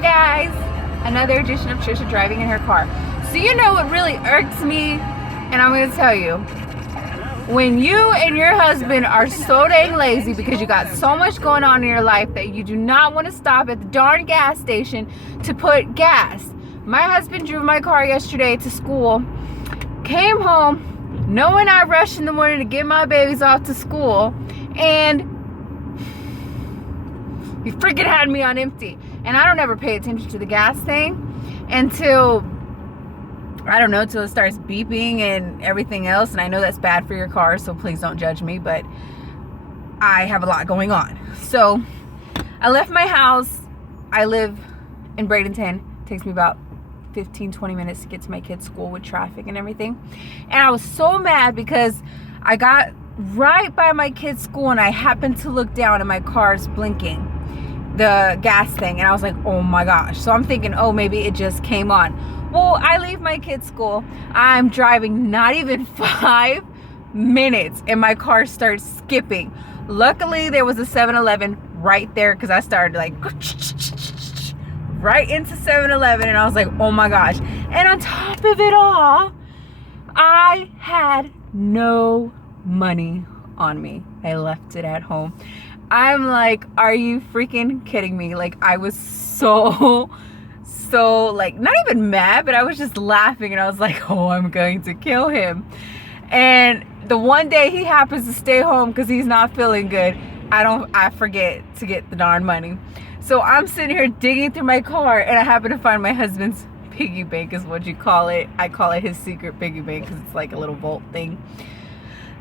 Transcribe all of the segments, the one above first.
guys, another edition of Trisha driving in her car. So you know what really irks me, and I'm going to tell you, when you and your husband are so dang lazy because you got so much going on in your life that you do not want to stop at the darn gas station to put gas. My husband drove my car yesterday to school, came home, knowing I rushed in the morning to get my babies off to school, and he freaking had me on empty. And I don't ever pay attention to the gas thing until, I don't know, until it starts beeping and everything else. And I know that's bad for your car, so please don't judge me, but I have a lot going on. So I left my house. I live in Bradenton. It takes me about 15-20 minutes to get to my kids' school with traffic and everything. And I was so mad because I got right by my kids' school and I happened to look down and my car's blinking, the gas thing, and I was like, oh my gosh. So I'm thinking, oh, maybe it just came on. Well, I leave my kids' school. I'm driving not even 5 minutes and my car starts skipping. Luckily, there was a 7-Eleven right there because I started like right into 7-Eleven and I was like, oh my gosh. And on top of it all, I had no money on me. I left it at home. I'm like, are you freaking kidding me? Like, I was so like, not even mad, but I was just laughing and I was like, oh, I'm going to kill him. And the one day he happens to stay home because he's not feeling good, I forget to get the darn money. So I'm sitting here digging through my car and I happen to find my husband's piggy bank is what you call it. I call it his secret piggy bank because it's like a little vault thing.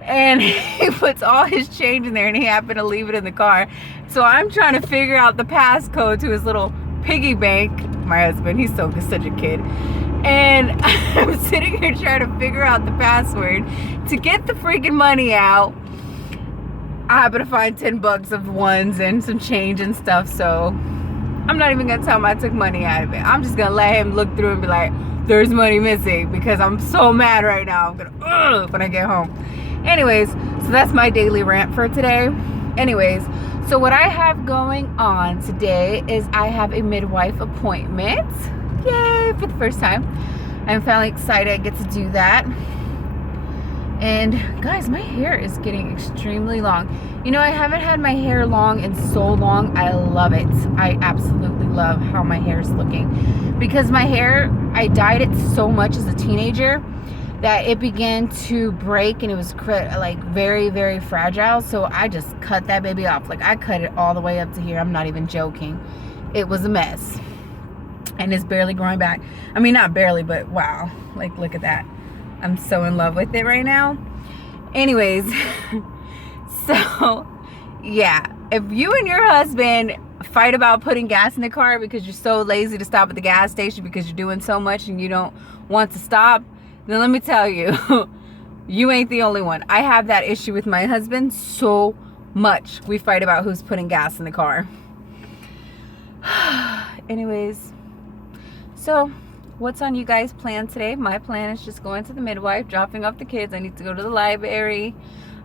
And he puts all his change in there and he happened to leave it in the car. So I'm trying to figure out the passcode to his little piggy bank. My husband, he's such a kid. And I'm sitting here trying to figure out the password to get the freaking money out. I happen to find $10 of ones and some change and stuff. So I'm not even going to tell him I took money out of it. I'm just going to let him look through and be like, there's money missing, because I'm so mad right now. I'm going to, when I get home. Anyways, so that's my daily rant for today. Anyways, so what I have going on today is I have a midwife appointment. Yay, for the first time. I'm finally excited I get to do that. And guys, my hair is getting extremely long. You know, I haven't had my hair long in so long. I love it. I absolutely love how my hair is looking. Because my hair, I dyed it so much as a teenager that it began to break and it was like very, very fragile. So I just cut that baby off. Like, I cut it all the way up to here. I'm not even joking. It was a mess. And it's barely growing back. I mean, not barely, but wow. Like, look at that. I'm so in love with it right now. Anyways, so yeah, if you and your husband fight about putting gas in the car because you're so lazy to stop at the gas station because you're doing so much and you don't want to stop, then let me tell you, you ain't the only one. I have that issue with my husband so much. We fight about who's putting gas in the car. Anyways, so what's on you guys' plan today? My plan is just going to the midwife, dropping off the kids. I need to go to the library.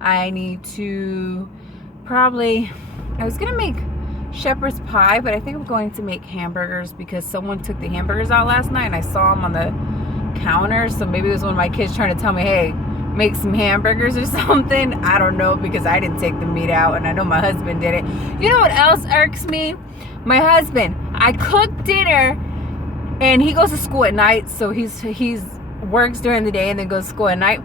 I need to I was going to make shepherd's pie, but I think I'm going to make hamburgers because someone took the hamburgers out last night and I saw them on the counter. So maybe it was one of my kids trying to tell me, hey, make some hamburgers or something. I don't know, because I didn't take the meat out and I know my husband did it. You know what else irks me? My husband. I cook dinner and he goes to school at night, so he's works during the day and then goes to school at night.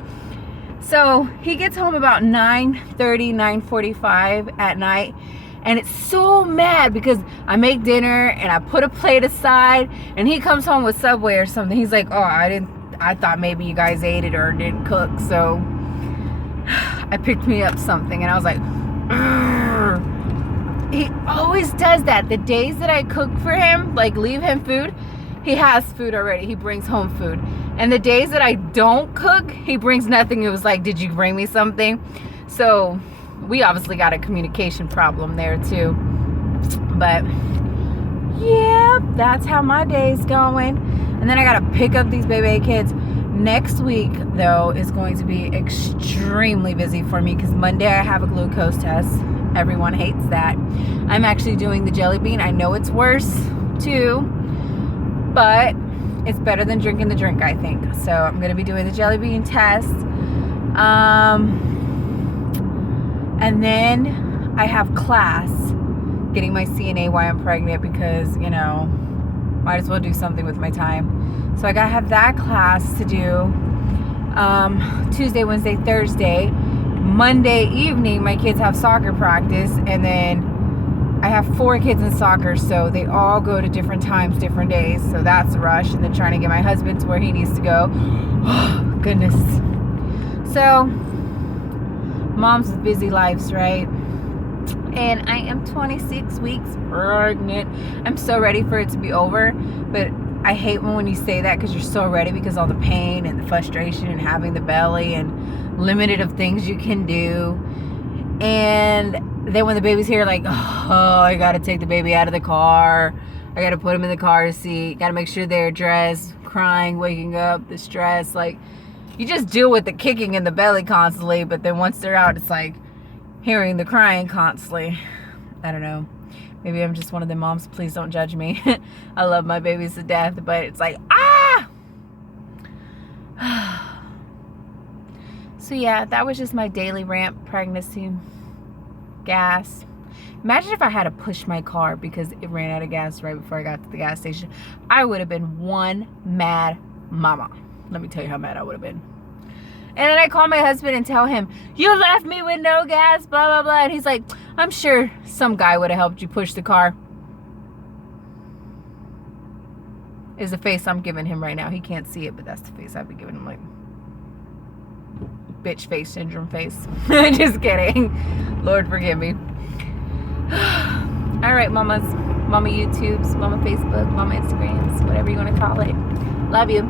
So he gets home about 9:30, 9:45 at night, and it's so mad because I make dinner and I put a plate aside and he comes home with Subway or something. He's like, oh, I thought maybe you guys ate it or didn't cook, so I picked me up something. And I was like, Urgh. He always does that. The days that I cook for him, like leave him food, he has food already. He brings home food. And the days that I don't cook, he brings nothing. It was like, did you bring me something? So we obviously got a communication problem there too. But yeah, that's how my day's going. And then I gotta pick up these baby kids. Next week though is going to be extremely busy for me because Monday I have a glucose test. Everyone hates that. I'm actually doing the jelly bean. I know it's worse, too, but it's better than drinking the drink, I think. So I'm going to be doing the jelly bean test. And then I have class getting my CNA while I'm pregnant because, you know, might as well do something with my time. So I gotta have that class to do Tuesday, Wednesday, Thursday. Monday evening, my kids have soccer practice, and then I have 4 kids in soccer, so they all go to different times, different days. So that's a rush, and then trying to get my husband to where he needs to go. Oh, goodness. So, moms with busy lives, right? And I am 26 weeks pregnant. I'm so ready for it to be over, but I hate when you say that because you're so ready because all the pain and the frustration and having the belly and limited of things you can do. And then when the baby's here, like, oh, I gotta take the baby out of the car. I gotta put him in the car seat. Gotta make sure they're dressed, crying, waking up, the stress. Like, you just deal with the kicking in the belly constantly, but then once they're out, it's like hearing the crying constantly. I don't know. Maybe I'm just one of the moms. Please don't judge me. I love my babies to death, but it's like, ah! So yeah, that was just my daily rant, pregnancy, gas. Imagine if I had to push my car because it ran out of gas right before I got to the gas station. I would have been one mad mama. Let me tell you how mad I would have been. And then I call my husband and tell him, you left me with no gas, blah, blah, blah. And he's like, I'm sure some guy would have helped you push the car. Is the face I'm giving him right now. He can't see it, but that's the face I'd be giving him, like, bitch face, syndrome face. Just kidding. Lord forgive me. All right, mamas. Mama YouTubes, mama Facebook, mama Instagrams, whatever you want to call it. Love you.